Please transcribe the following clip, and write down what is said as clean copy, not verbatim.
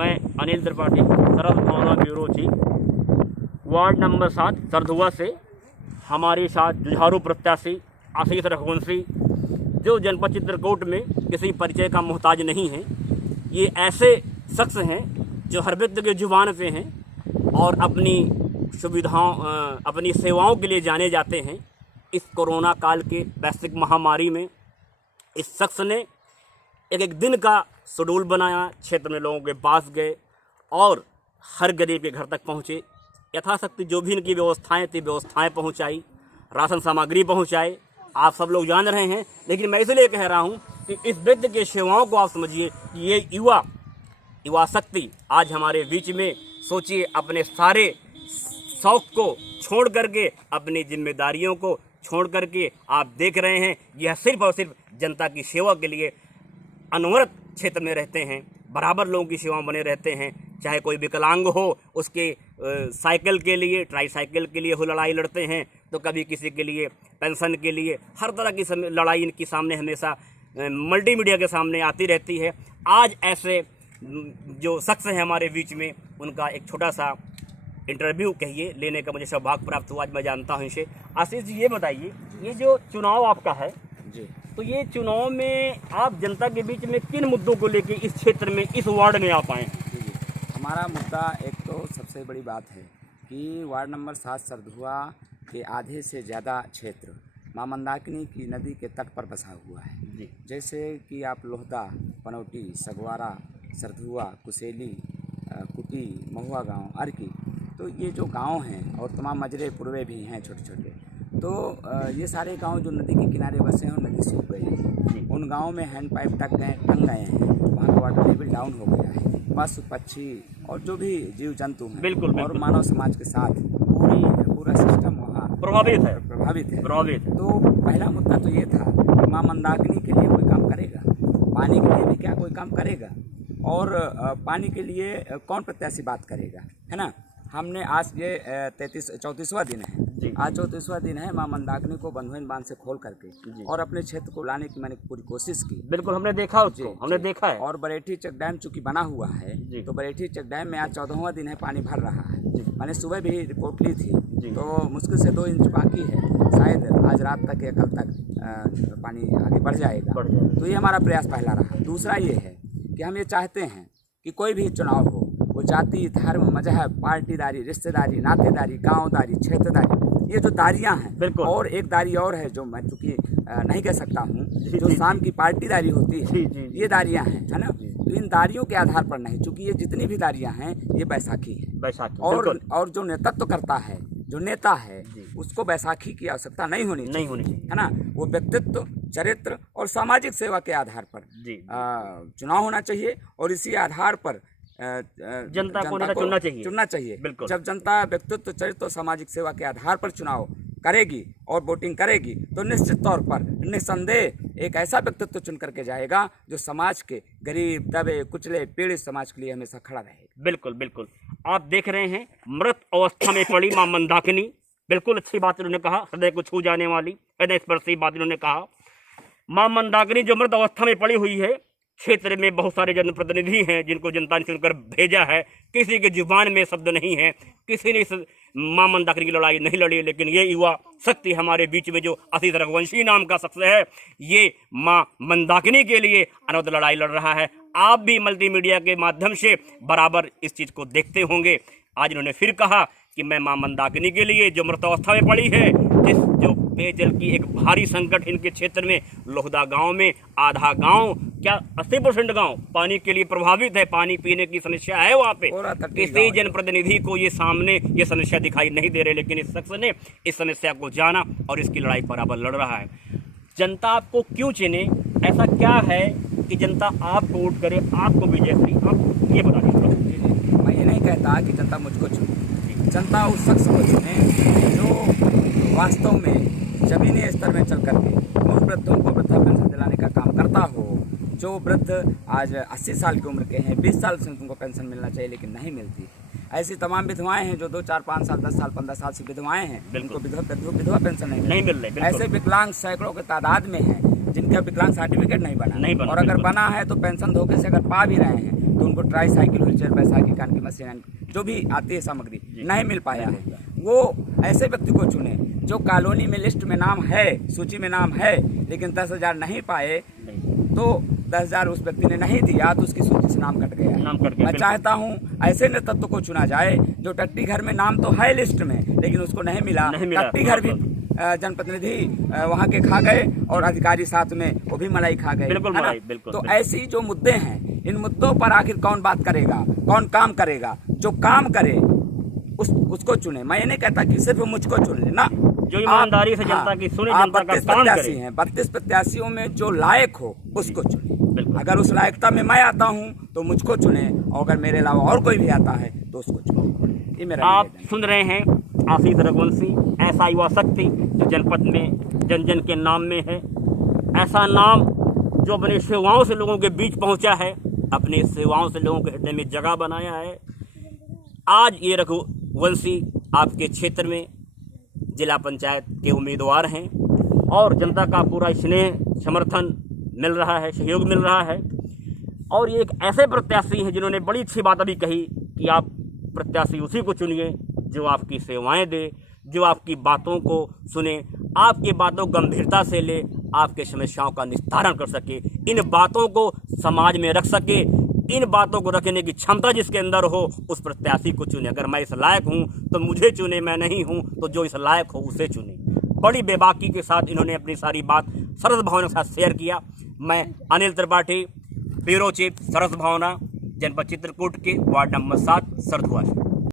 मैं अनिल त्रिपाठी, शरद भावना bureau chief, ward number 7 सरधुआ से। हमारे साथ जुझारू प्रत्याशी आशीष रघुवंशी, जो जनपद चित्रकूट में किसी परिचय का मोहताज नहीं है। ये ऐसे शख्स हैं जो हर व्यक्ति के जुबान पे हैं और अपनी सुविधाओं, अपनी सेवाओं के लिए जाने जाते हैं। इस कोरोना काल के वैश्विक महामारी में इस शख्स ने एक दिन का शेड्यूल बनाया, क्षेत्र में लोगों के पास गए और हर गरीब के घर तक पहुँचे। यथाशक्ति जो भी इनकी व्यवस्थाएं थी व्यवस्थाएं पहुँचाई, राशन सामग्री पहुँचाए। आप सब लोग जान रहे हैं, लेकिन मैं इसलिए कह रहा हूँ कि इस व्यक्ति की सेवाओं को आप समझिए कि ये युवा शक्ति आज हमारे बीच में। सोचिए, अपने सारे शौक को छोड़ करके, अपनी जिम्मेदारियों को छोड़ करके आप देख रहे हैं, यह सिर्फ और सिर्फ जनता की सेवा के लिए अनवरत क्षेत्र में रहते हैं, बराबर लोगों की सेवा बने रहते हैं। चाहे कोई विकलांग हो, उसके साइकिल के लिए, ट्राईसाइकिल के लिए वो लड़ाई लड़ते हैं, तो कभी किसी के लिए पेंशन के लिए, हर तरह की लड़ाई इनके सामने हमेशा मल्टीमीडिया के सामने आती रहती है। आज ऐसे जो शख्स हैं हमारे बीच में, उनका एक छोटा सा इंटरव्यू कहिए लेने का मुझे सौभाग्य प्राप्त हुआ। आज मैं जानता हूं इनसे। आशीष जी, ये बताइए, ये जो चुनाव आपका है जी, तो ये चुनाव में आप जनता के बीच में किन मुद्दों को लेके इस क्षेत्र में, इस वार्ड में आप आए हैं? जी, हमारा मुद्दा एक तो सबसे बड़ी बात है कि वार्ड नंबर 7 सरधुआ के आधे से ज़्यादा क्षेत्र माँ मंदाकिनी की नदी के तट पर बसा हुआ है। जी, जैसे कि आप लोहदा, पनौटी, सगवारा, सरधुआ, कुसेली, कुटी, महुआ गांव, अर्की, तो ये जो गांव हैं और तमाम मजरे पूर्वे भी हैं छोटे छोटे, तो ये सारे गांव जो नदी के किनारे बसे हैं और नदी सूख गई है। उन गांवों में हैंड पाइप टंग गए हैं, वहाँ का वाटर लेवल डाउन हो गया है। पशु पक्षी और जो भी जीव जंतु हैं, बिल्कुल, और मानव समाज के साथ पूरा सिस्टम वहाँ प्रभावित है। तो पहला मुद्दा तो ये था कि माँ मंदाकिनी के लिए कोई काम करेगा, पानी के लिए भी क्या कोई काम करेगा, और पानी के लिए कौन प्रत्याशी बात करेगा, है ना। हमने आज ये 34वां दिन है, आज 34वां दिन है। माँ मंदाकिनी को बंधुएन बांध से खोल करके और अपने क्षेत्र को लाने की मैंने पूरी कोशिश की। बिल्कुल, हमने देखा उसको, हमने देखा है। और बरेठी चेक डैम चूँकि बना हुआ है, तो बरेठी चेक डैम में आज 14वां दिन है, पानी भर रहा है। मैंने सुबह भी रिपोर्ट ली थी, तो मुश्किल से 2 इंच बाकी है, शायद आज रात तक या कल तक पानी आगे बढ़ जाएगा। तो ये हमारा प्रयास पहला रहा। दूसरा ये है कि हम ये चाहते हैं कि कोई भी चुनाव हो, वो जाति, धर्म, मजहब, पार्टीदारी, रिश्तेदारी, नातेदारी, गांवदारी, क्षेत्रदारी, ये जो दारियां हैं, और एक दारी और है जो मैं चूँकि नहीं कह सकता हूँ, जो शाम की पार्टीदारी होती है, ये दारियां हैं, है ना। तो इन दारियों के आधार पर नहीं, चूँकि ये जितनी भी दारियां हैं ये बैसाखी है, और जो नेतृत्व करता है, जो नेता है, उसको बैसाखी की आवश्यकता नहीं होनी चाहिए, है ना। वो व्यक्तित्व, चरित्र और सामाजिक सेवा के आधार पर चुनाव होना चाहिए, और इसी आधार पर जनता को चुनना चाहिए। बिल्कुल। जब जनता व्यक्तित्व, चरित्र और सामाजिक सेवा के आधार पर चुनाव करेगी और वोटिंग करेगी, तो निश्चित तौर पर निस्संदेह एक ऐसा व्यक्तित्व चुन करके जाएगा जो समाज के गरीब, दबे, कुचले, पीड़ित समाज के लिए हमेशा खड़ा रहेगा। बिल्कुल बिल्कुल। आप देख रहे हैं मृत अवस्था में पड़ी माँ मंदाकिनी। बिल्कुल अच्छी बात इन्होंने कहा, हृदय को छू जाने वाली, हृदय स्पर्शी बात इन्होंने कहा। माँ मंदाकिनी जो मृत अवस्था में पड़ी हुई है, क्षेत्र में बहुत सारे जनप्रतिनिधि हैं जिनको जनता ने चुनकर भेजा है, किसी के जुबान में शब्द नहीं है, किसी ने इस माँ मंदाकिनी की लड़ाई नहीं लड़ी, लेकिन ये युवा शक्ति हमारे बीच में जो आशीष रघुवंशी नाम का शख्स है, ये माँ मंदाकिनी के लिए अनवरत लड़ाई लड़ रहा है। आप भी मल्टीमीडिया के माध्यम से बराबर इस चीज़ को देखते होंगे। आज इन्होंने फिर कहा कि मैं माँ मंदाकिनी के लिए, जो मृतावस्था में पड़ी है, जो पेयजल की एक भारी संकट इनके क्षेत्र में, लोहदा गांव में आधा गांव, क्या 80% गांव पानी के लिए प्रभावित है, पानी पीने की समस्या है वहाँ पे। किसी जनप्रतिनिधि को ये सामने ये समस्या दिखाई नहीं दे रही, लेकिन इस शख्स ने इस समस्या को जाना और इसकी लड़ाई बराबर लड़ रहा है। जनता आपको क्यों चुने? ऐसा क्या है कि जनता आपको वोट करे, आपको बीजेपी? आप ये बता दीजिए। मैं ये नहीं कहता कि जनता मुझको चुने, जनता उस शख्स को चुने जो वास्तव में जमीनी स्तर में चल करके उन वृद्धों को वृद्धा पेंशन दिलाने का काम करता हो। जो वृद्ध आज 80 साल की उम्र के हैं, 20 साल से उनको पेंशन मिलना चाहिए लेकिन नहीं मिलती। ऐसी तमाम विधवाएं हैं जो 2, 4, 5 साल, 10 साल, 15 साल से विधवाएं हैं, उनको विधवा पेंशन नहीं मिल रही। ऐसे विकलांग सैकड़ों के तादाद में हैं जिनका विकलांग सर्टिफिकेट नहीं बना, और अगर बना है तो पेंशन धोखे से अगर पा भी रहे हैं तो उनको ट्राई साइकिल, व्हील चेयर, बैसाखी कान की मशीन, जो भी आती है सामग्री नहीं मिल पाया है, वो ऐसे व्यक्ति को चुने जो कॉलोनी में लिस्ट में नाम है, सूची में नाम है, लेकिन 10,000 नहीं पाए, तो 10,000 उस व्यक्ति ने नहीं दिया तो उसकी सूची से नाम कट गया। मैं चाहता हूँ ऐसे नेतृत्व को चुना जाए जो टट्टी घर में नाम तो है लिस्ट में, लेकिन उसको नहीं मिला। टट्टी घर भी जनप्रतिनिधि वहाँ के खा गए और अधिकारी साथ में वो भी मलाई खा गए। तो ऐसी जो मुद्दे हैं, इन मुद्दों पर आखिर कौन बात करेगा, कौन काम करेगा? जो काम करे उसको चुने। मैं ये नहीं कहता कि सिर्फ मुझको चुन लेना, जो ईमानदारी से जनता की सुने, जनता का काम करे। हैं 32 प्रत्याशियों में जो लायक हो उसको चुने। अगर उस लायकता में मैं आता हूं तो मुझको चुने, और अगर मेरे अलावा और कोई भी आता है तो उसको चुने। ये मेरा आप सुन रहे हैं आशीष रघुवंशी, ऐसा युवा शक्ति जो जनपद में जन जन के नाम में है, ऐसा नाम जो अपनी सेवाओं से लोगों के बीच पहुंचा है, अपनी सेवाओं से लोगों के हृदय में जगह बनाया है। आज ये रघुवंशी आपके क्षेत्र में जिला पंचायत के उम्मीदवार हैं और जनता का पूरा स्नेह समर्थन मिल रहा है, सहयोग मिल रहा है। और ये एक ऐसे प्रत्याशी हैं जिन्होंने बड़ी अच्छी बात अभी कही कि आप प्रत्याशी उसी को चुनिए जो आपकी सेवाएं दे, जो आपकी बातों को सुने, आपकी बातों को गंभीरता से ले, आपके समस्याओं का निस्तारण कर सके, इन बातों को समाज में रख सके। इन बातों को रखने की क्षमता जिसके अंदर हो उस प्रत्याशी को चुने। अगर मैं इस लायक हूं तो मुझे चुने, मैं नहीं हूं तो जो इस लायक हो उसे चुने। बड़ी बेबाकी के साथ इन्होंने अपनी सारी बात सरस भावना के साथ शेयर किया। मैं अनिल त्रिपाठी, ब्यूरो चीफ सरस भावना, जनपद चित्रकूट के वार्ड नंबर 7 सरधुआ से।